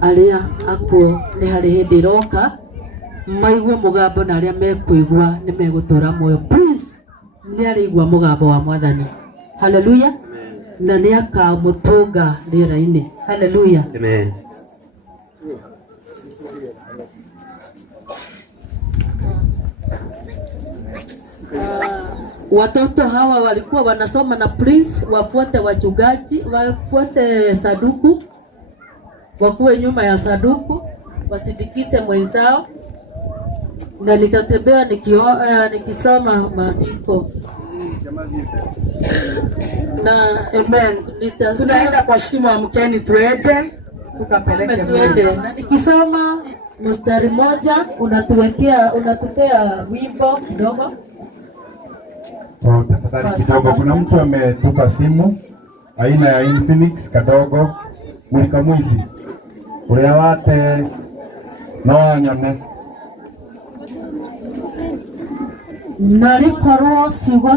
aria akuo ni hari hindi iroka maigue mugambo na aria mekuigua ni megutura muoyo. Prince ni arigua mugambo wa Mwathani. Haleluya. Na ni akamutunga rĩera-inĩ. Haleluya. Amen. Watoto hawa walikuwa wanasoma na Prince, wafuate wachungaji, wafuate saduku, wakuwe nyuma ya saduku, wasidikise mwenzao. Na nitatembea nikisoma maandiko. Na amen. Tunaenda kwa shimo, amkeni tuende tukapeleke tuende. Na nikisoma mstari moja unatupea wimbo kidogo. Tafadhali kidogo, kuna mtu ametupa simu aina ya Infinix kadogo mulika mwizi uria wate no nyone na rikorwo ciugo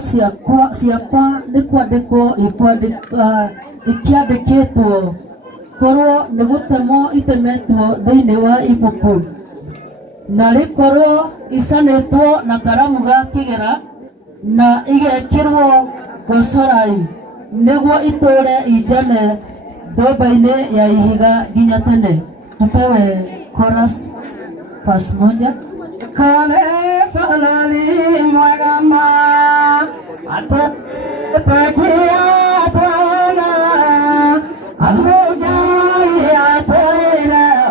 ciakwa ni kwandikwo ikiandikitwo korwo ni gutemwo itemetwo thiini wa ibuku na rikorwo icanitwo na karamu ga kigera na igekirwo gocorai niguo iture injane ndomba-ini ya ihiga nginya tene. Tupewe chorus verse moja. Kale falali mwagama atapakia twana amoja ya tena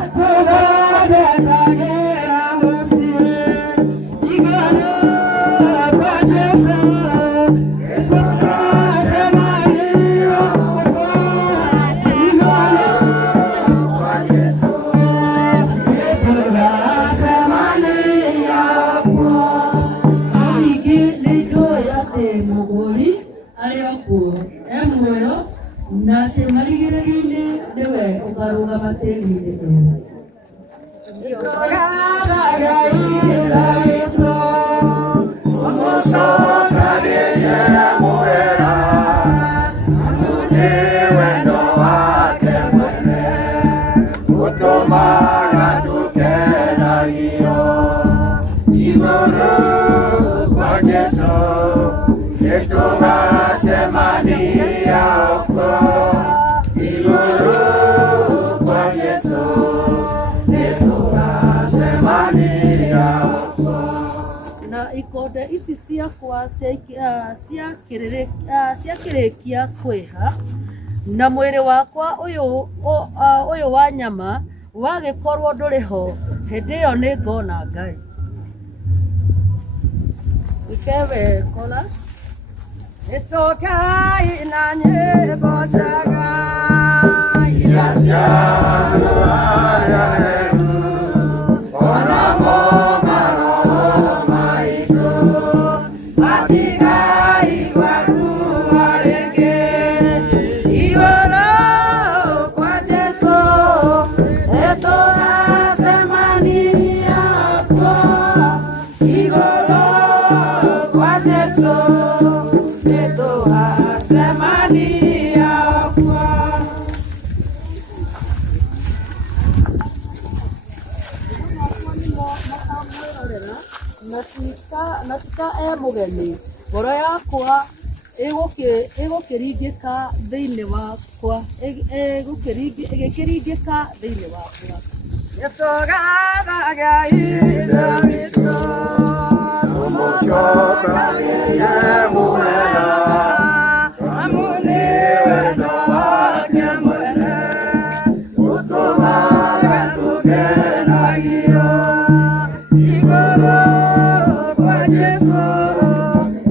atogade kagera musi igana kwa Yesu nate marigirĩine nĩwe ũkarũgama tĩri-inĩ. Na ikonde ici ciakwa ciakĩrĩkia kwĩha na mwĩrĩ wakwa ũyũ wa nyama wagĩkorwo ndũrĩ ho, hĩndĩ ĩyo nĩ ngona Ngai. Ikewe chorus. Itokai na nyĩmbo njega iria natika mugeni ngoro yakwa ĩgũkĩringĩka thĩinĩ wakwa ĩgĩkĩringĩka thĩinĩ wakwa. Nĩtũgathaga ithe witũ tũmũcokagĩrie mũhera amu nĩ wendo wake mwene ũtũmaga tũkenagio igũrũ kwa Jesũ.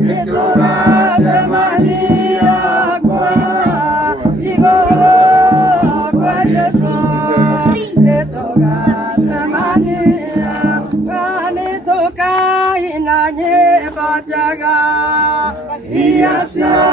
Nĩtũgacemania kwa igũrũ kwa Jesũ. Nĩtũgacemania nĩtũkaina nyĩmbo njega iria cia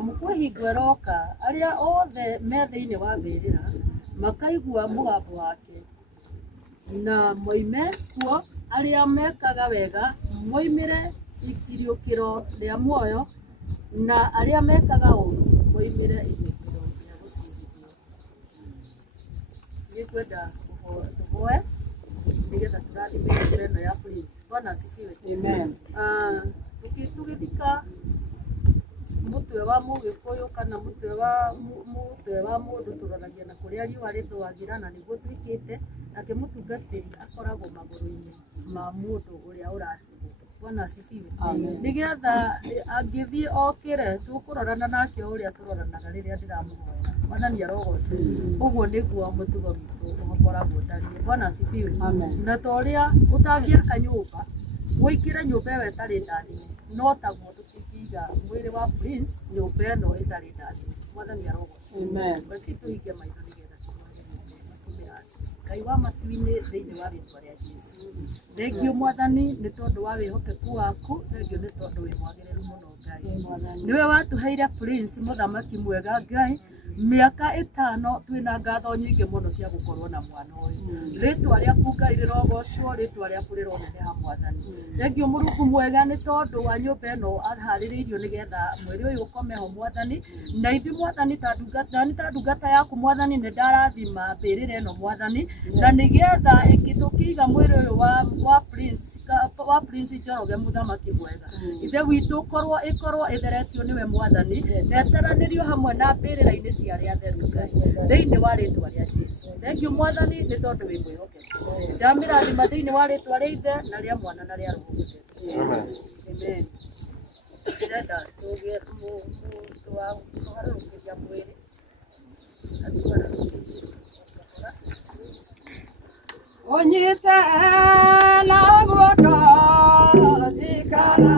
Mukwehingeroka aria othe me thiini wa mbirira makaigua mugambo wake na moime kuo aria mekaga wega moimire iriukiro ria muoyo na aria mekaga uru moimire iriukiro ria gucirithio. Nikwenda tuhoe nigetha turathime ino ya Prince. Bwana asifiwe. Amen. Tugithika mutwe wa Mugikuyu kana mutwe wa mundu turoragia na kuria riua rithwagira na niguo twikite nake mutungatiri akoragwo maguru-ini ma mundu uria uratigwo. Bwana asifiwe. Nigetha angithii okire tukurorana nake uria turoranaga riria ndiramuhoera. Mwathani arogocwo. Uguo niguo mutugo witu ukoragwo tariĩ. Bwana asifiwe. Na toria utangiaka nyumba wikire nyumba ĩyo ĩtarĩ ndathime no taguo tũtingiiga mwĩrĩ wa Prince nyumba ĩno ĩtarĩ ndathime. Mwathani arogocwo. Reke tũhinge maitho nigetha tũmĩra Ngai wa matu-inĩ thĩinĩ wa rĩĩtwa rĩa Jesu. Thengio Mwathani nĩ tondũ wa wĩhokeku waku, thengio nĩ tondũ wĩ mwagĩrĩru mũno Ngai. Nĩwe watũheire Prince mũthamaki mwega Ngai miaka 5 twina ngatho nyingi muno cia gukorwo na mwana uyu. Ritwa rĩaku Ngai rĩrogocwo, ritwa rĩaku rĩroneneha Mwathani. Thengio Mũrungu mwega nĩ tondũ wa nyũmba ĩno aharĩrĩirio nĩgetha mwĩrĩ ũyũ ũkomeho Mwathani, na ithuĩ Mwathani ta ndungata yaku Mwathani nĩ ndarathima mbĩrĩra ĩno Mwathani, na nĩgetha ĩkĩtũkĩiga mwĩrĩ ũyũ wa Prince Njoroge mũthamaki mwega. Ithe witũ ĩkorwo ĩtheretio nĩwe Mwathani, na ĩtaranĩrio hamwe na mbĩrĩra-inĩ cia arĩa atheru Ngai thĩinĩ wa rĩtwa rĩa Jesu. Thengio Mwathani nĩ tondũ wĩ mwĩhokeku. Ndamĩrathima thĩinĩ wa rĩtwa rĩa Ithe na rĩa Mwana na rĩa Roho Mũtheru. Amen. Ndĩrenda tũgĩe mũndũ wa kũharũrũkĩria mwĩrĩ. Ũnyite na guoko tikara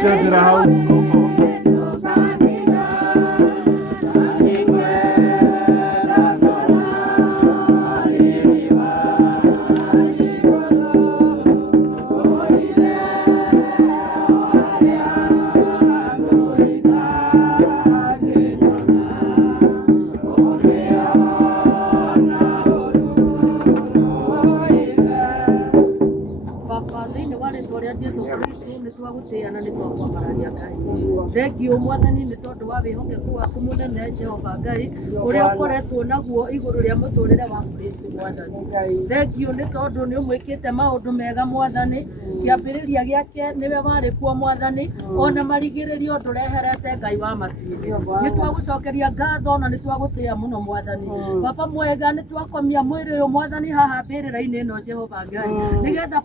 Chezera hau. Thengio Mwathani nĩ tondũ wa wĩhokeku waku mũnene Jehova Ngai ũrĩa ũkoretwo naguo igũrũ rĩa mũtũrĩre wa Prince Mwathani. Thengio nĩ tondũ nĩ ũmwĩkĩte maũndũ mega Mwathani, kĩambĩrĩria gĩake nĩwe warĩ kuo Mwathani, ona marigĩrĩrio ndũreherete Ngai wa matu-inĩ. Nĩ twagũcokeria ngatho na nĩ twagũtĩĩa mũno Mwathani. Baba mwega, nĩ twakomia mwĩrĩ ũyũ Mwathani haha mbĩrĩra-inĩ ĩno Jehova Ngai, nĩgetha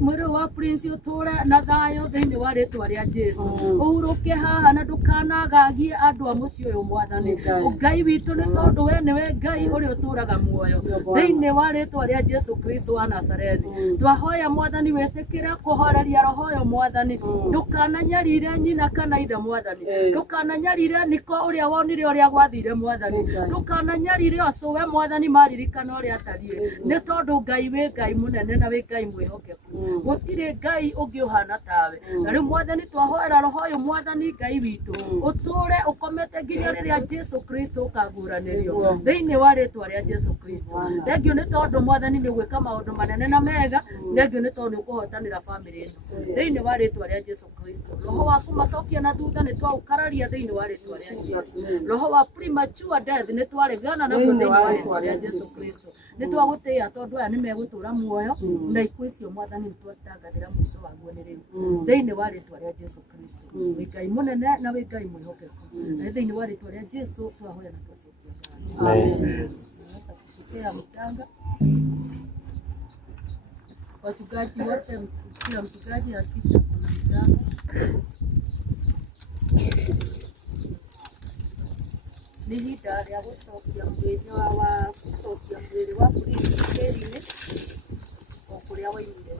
mwĩrĩ wa Prince ũtũre na thayũ thĩinĩ wa rĩtwa rĩa Jesu. Ũhurũke haha na ndũkanagagie andũ a mũciĩ ũyũ Mwathani. Ngai witũ nĩ tondũ we nĩwe Ngai ũrĩa ũtũraga muoyo thĩinĩ wa rĩtwa rĩa Jesu Kristo wa Nazarethi. Twahoya Mwathani wĩtĩkĩre kũhoreria roho ũyũ Mwathani, ndũkananyarire nyina kana ithe Mwathani, ndũkananyarire Niko ũrĩa wonire ũrĩa gwathire Mwathani, ndũkananyarire Ocowe Mwathani maririkana ũrĩa atariĩ, nĩ tondũ Ngai wĩ Ngai mũnene na wĩ Ngai mwĩhokeku. Gũtirĩ Ngai ũngĩ ũhana tawe. Na rĩu Mwathani twahoera roho ũyũ Mwathani Ngai witũ ũtũre ũkomete nginya rĩrĩa Jesu Kristo ũkaguũranĩrio thĩinĩ wa rĩtwa rĩa Jesu Kristo. Thengio nĩ tondũ Mwathani nĩ ũgwĩka maũndũ manene na mega. Thengio nĩ tondũ nĩ ũkũhotanĩra bamĩrĩ ĩno thĩinĩ wa rĩtwa rĩa Jesu Kristo. Roho waku macokia na thutha nĩ twaũkararia thĩinĩ wa rĩtwa rĩa Jesu. Roho wa premature death nĩ twaregana naguo thĩinĩ wa rĩtwa rĩa Jesu Kristo. Nĩ twagũtĩĩa tondũ aya nĩ megũtũra muoyo na ikuũ icio Mwathani nĩ twacitangathĩra mũico waguo nĩ rĩu thĩinĩ wa rĩtwa rĩa Jesu Kristo. Wĩ Ngai mũnene na wĩ Ngai mwĩhokeku, na thĩinĩ wa rĩtwa rĩa Jesu twahoya na twacokia ngatho. Amen. Sasa kupokea mchanga, wachungaji wote, kila mchungaji hakikisha kuna mchanga. Nĩ ihinda rĩa gũcokia mwĩrĩ wa Prince tĩĩri-inĩ o kũrĩa waumire.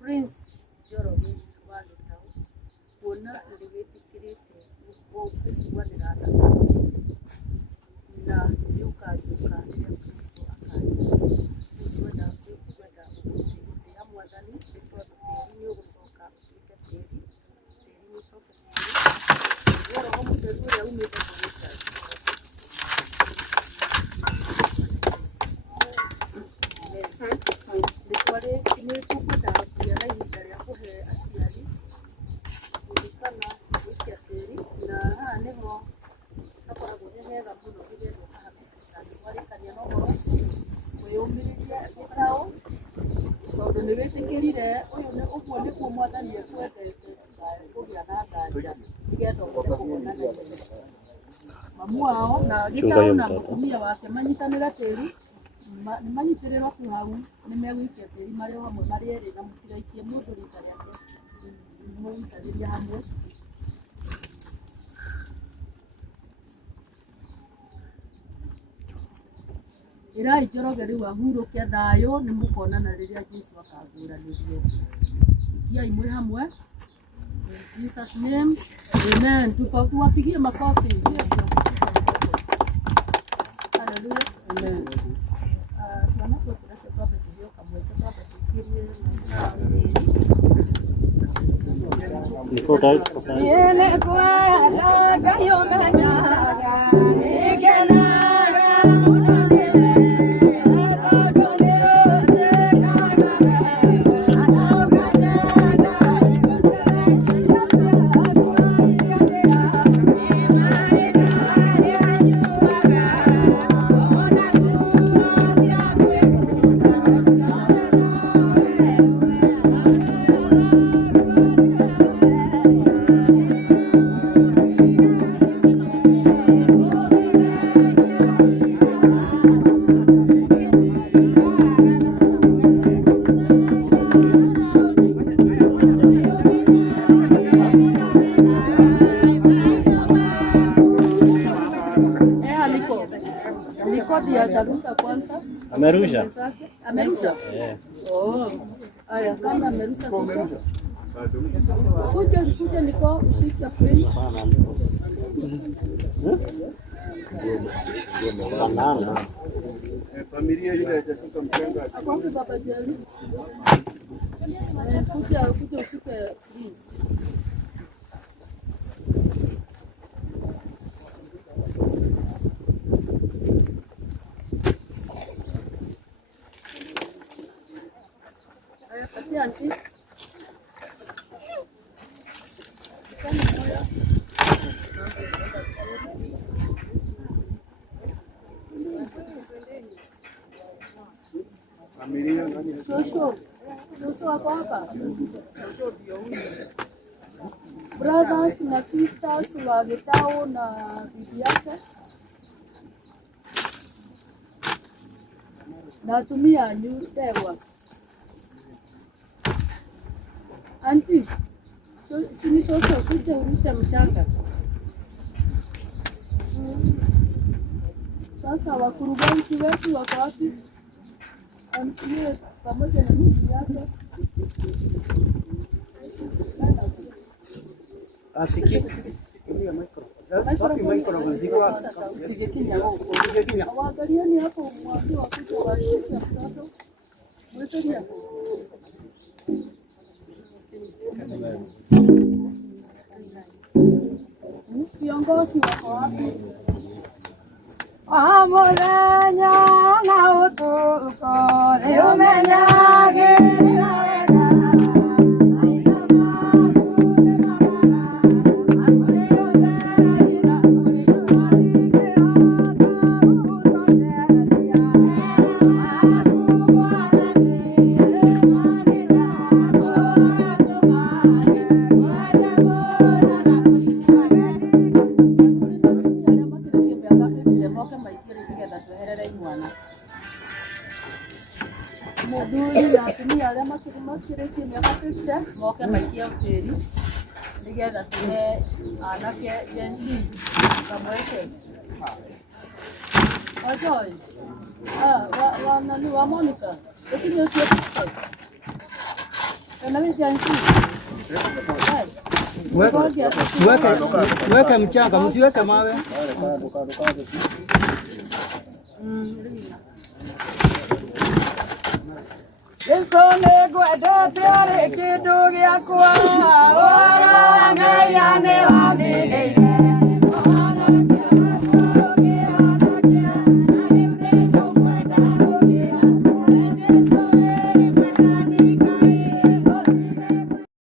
Prince Njoroge wa Gĩtaũ, kuona ũrĩ wĩtĩkĩrĩte gũkuanĩra na Kristo na nĩ ũkagiũka rĩrĩa Kristo akaria. Mwathani nĩ tondũ tĩĩri nĩ ũgũcoka ũtuĩke tĩĩri, tĩĩri nĩ ũcoke tĩĩri, Roho Mũtheru ũrĩa umĩte kũrĩ Ngai. Nĩ tũkwenda kũgĩa na ihinda rĩa kũhe aciari kũririkana gũikia tĩĩri, na haha nĩho hakoragwo nĩ hega mũno nĩgetha ũkahakikisha nĩ warĩkania na ũhoro ũcio, wĩyũmĩrĩrie Gĩtaũ tondũ nĩ wĩtĩkĩrire ũguo nĩguo Mwathani ekwendete kũgĩa na nganja nĩgetha ũhote kũhona na ihenya. Mamu wao na Gĩtaũ na mũtumia wake manyitanĩra tĩĩri, nĩ manyitĩrĩrwo ku hau, nĩ megũikia tĩĩri marĩ o hamwe marĩ erĩ, na mũtigaikie mũndũ rita rĩake, mũgũikanĩria hamwe. Ĩrai Njoroge rĩu ahurũke thayũ, nĩ mũkonana rĩrĩa Jesu akaguũranĩrio. Ikiai mwĩ hamwe. In Jesus name, amen. Tuwapigie makofi. Hallelujah. Amen. Tunapotureke twambe tugĩũka mweke twambe tũkirie atarusa kwanza. Amerusha. Amerusha? Oh. Aya, kama amerusha sasa. Kuja niko ushike Prince. Banana. Familia ile haijashika mchenga. Akwanza baba Jerry. Kuja ushike Prince. Aya, patia auntie. Shosho wako hapa. Brothers na sisters wa Gitau na bibi yake. Natumia nyutewa. Auntie, sini shosho kuja urusha mchanga. Sasa wakurugenzi wetu wako wapi? Amsiye pamoja na bibi yake. Asiki. Waangalieni hapo mwambie wakuje washike mtoto. Mwetelia. Viongozi wako wapi? Amorenya na utuko leo menyage Muduri na atumia arĩa makĩrĩtie mĩaka 50 moke maikie ũtĩri nĩgetha tũhe anake Gen Z kamweke. Ojoi, wa Monica, ũkinye ũcio kana wewe Gen Z? Weke mchanga, msiweke mawe. Nsone gwendete arĩ kĩndũ gĩakwa, ũhoro wa Ngai nĩ wa mĩrĩ